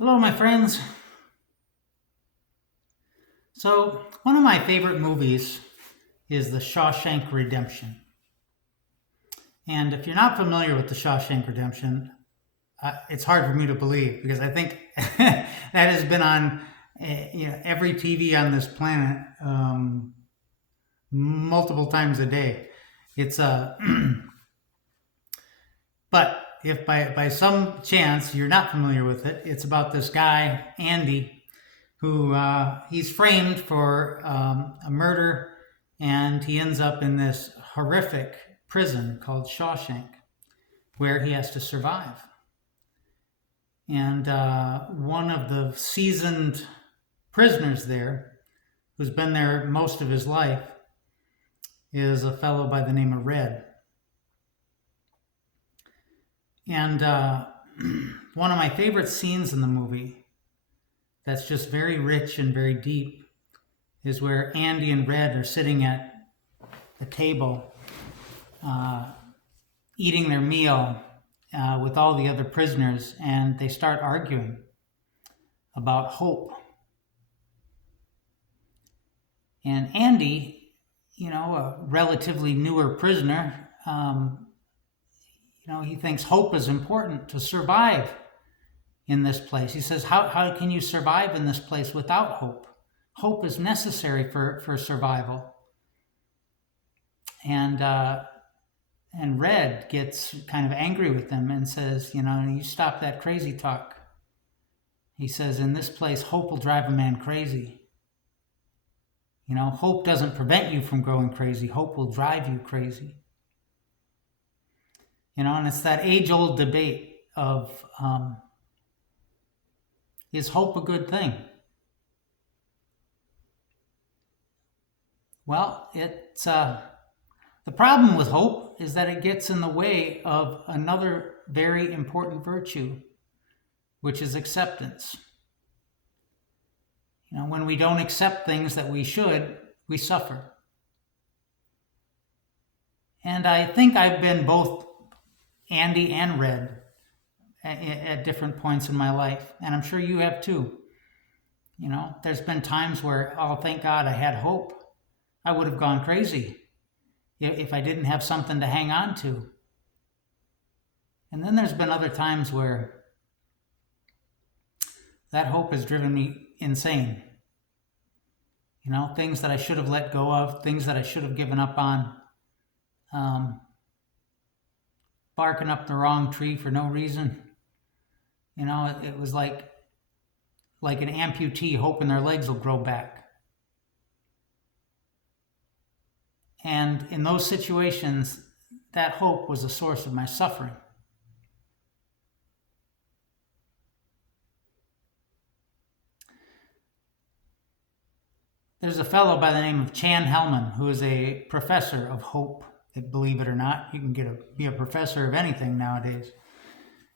Hello, my friends. So, one of my favorite movies is The Shawshank Redemption. And if you're not familiar with The Shawshank Redemption, it's hard for me to believe because I think that has been on every TV on this planet multiple times a day. It's but if by some chance you're not familiar with it, it's about this guy Andy who he's framed for a murder, and he ends up in this horrific prison called Shawshank, where he has to survive. And one of the seasoned prisoners there, who's been there most of his life, is a fellow by the name of Red. And one of my favorite scenes in the movie that's just very rich and very deep is where Andy and Red are sitting at the table eating their meal with all the other prisoners, and they start arguing about hope. And Andy, a relatively newer prisoner, he thinks hope is important to survive in this place. He says, how can you survive in this place without hope? Hope is necessary for survival. And Red gets kind of angry with them and says, you stop that crazy talk. He says, in this place, hope will drive a man crazy. Hope doesn't prevent you from going crazy. Hope will drive you crazy. And it's that age-old debate of, is hope a good thing? Well, it's the problem with hope is that it gets in the way of another very important virtue, which is acceptance. When we don't accept things that we should, we suffer. And I think I've been both Andy and Red at different points in my life, and I'm sure you have too. There's been times where, oh, thank God I had hope. I would have gone crazy if I didn't have something to hang on to. And then there's been other times where that hope has driven me insane. Things that I should have let go of, things that I should have given up on, barking up the wrong tree for no reason. It was like an amputee hoping their legs will grow back. And in those situations, that hope was the source of my suffering. There's a fellow by the name of Chan Hellman who is a professor of hope. Believe it or not, you can be a professor of anything nowadays.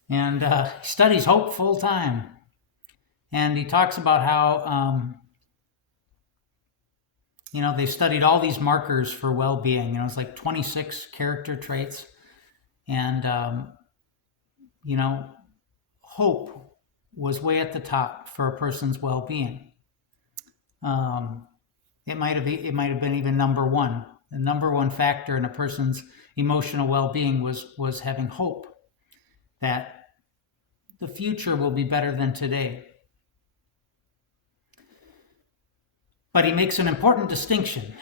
And he studies hope full time. And he talks about how, they studied all these markers for well-being. It's like 26 character traits. And, hope was way at the top for a person's well-being. It might have been even number one. The number one factor in a person's emotional well-being was having hope that the future will be better than today. But he makes an important distinction.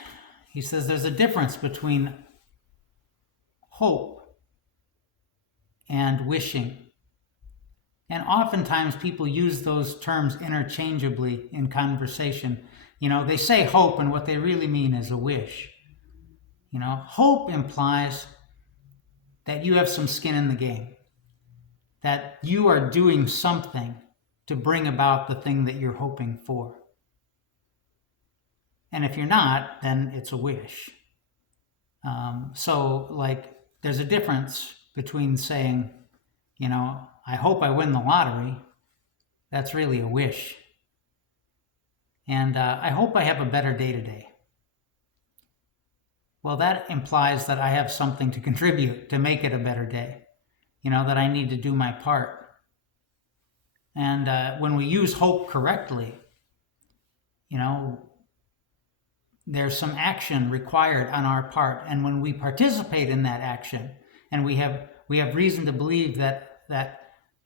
He says there's a difference between hope and wishing. And oftentimes people use those terms interchangeably in conversation. They say hope, and what they really mean is a wish. Hope implies that you have some skin in the game, that you are doing something to bring about the thing that you're hoping for. And if you're not, then it's a wish. There's a difference between saying, I hope I win the lottery. That's really a wish. And I hope I have a better day today. Well, that implies that I have something to contribute to make it a better day. That I need to do my part. And when we use hope correctly, you know, there's some action required on our part. And when we participate in that action, and we have reason to believe that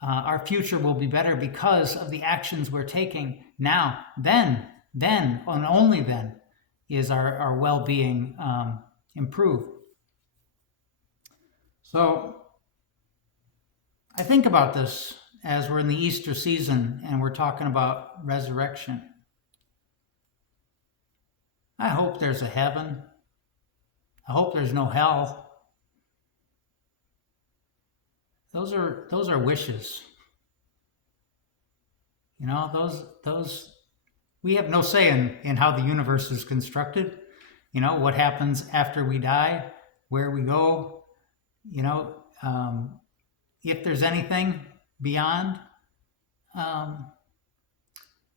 our future will be better because of the actions we're taking now, then and only then is our well-being improved. So I think about this as we're in the Easter season and we're talking about resurrection. I hope there's a heaven. I hope there's no hell. Those are wishes. You know, those we have no say in how the universe is constructed. You know, what happens after we die, where we go, you know, if there's anything beyond.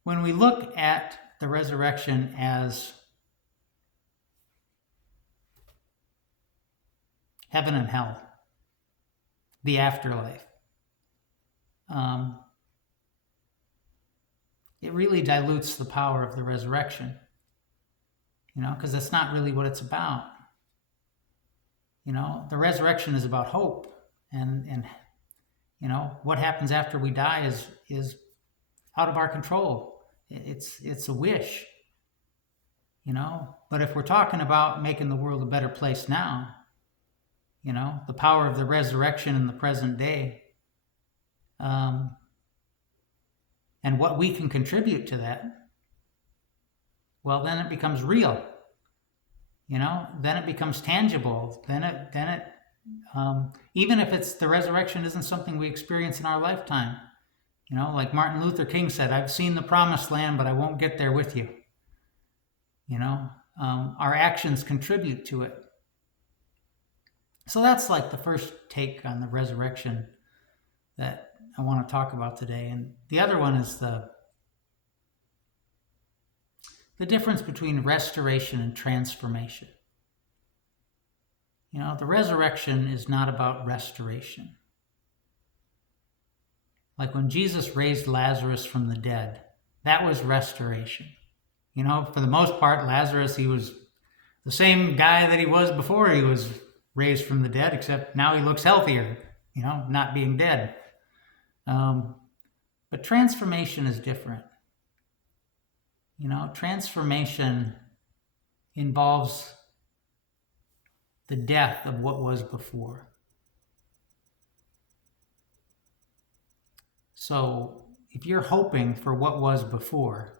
When we look at the resurrection as heaven and hell, the afterlife, it really dilutes the power of the resurrection, you know, because that's not really what it's about. You know, the resurrection is about hope, and you know, what happens after we die is out of our control. It's a wish, you know. But if we're talking about making the world a better place now, you know, the power of the resurrection in the present day, and what we can contribute to that, well, then it becomes real. You know, then it becomes tangible. Then it even if it's the resurrection isn't something we experience in our lifetime. You know, like Martin Luther King said, "I've seen the promised land, but I won't get there with you." You know, our actions contribute to it. So that's like the first take on the resurrection that I want to talk about today. And the other one is the difference between restoration and transformation. You know, the resurrection is not about restoration. Like when Jesus raised Lazarus from the dead, that was restoration. You know, for the most part, Lazarus, he was the same guy that he was before he was raised from the dead, except now he looks healthier, you know, not being dead. But transformation is different. You know, transformation involves the death of what was before. So if you're hoping for what was before,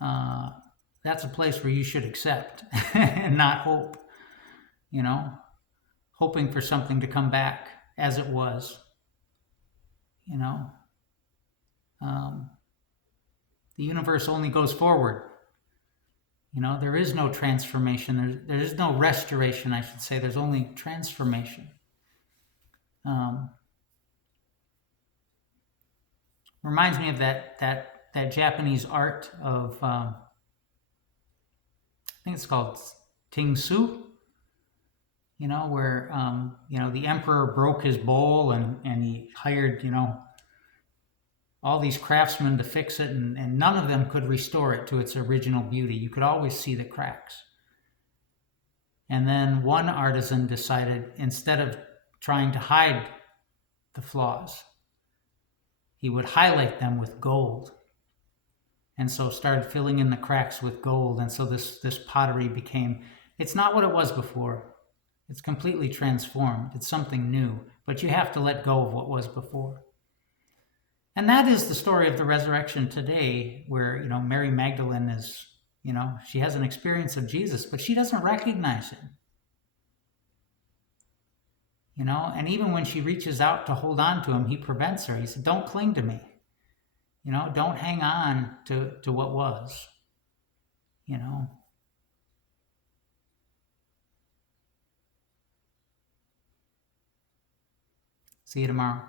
that's a place where you should accept and not hope. You know, hoping for something to come back as it was. You know, the universe only goes forward. You know, there is no transformation. There is no restoration, I should say. There's only transformation. Reminds me of that Japanese art of, I think it's called Tingsu. You know, where, you know, the emperor broke his bowl and he hired, you know, all these craftsmen to fix it, and none of them could restore it to its original beauty. You could always see the cracks. And then one artisan decided, instead of trying to hide the flaws, he would highlight them with gold. And so started filling in the cracks with gold. And so this pottery became, it's not what it was before. It's completely transformed. It's something new. But you have to let go of what was before. And that is the story of the resurrection today, where, you know, Mary Magdalene is, you know, she has an experience of Jesus, but she doesn't recognize him. You know, and even when she reaches out to hold on to him, he prevents her. He said, "Don't cling to me. You know, don't hang on to what was." You know. See you tomorrow.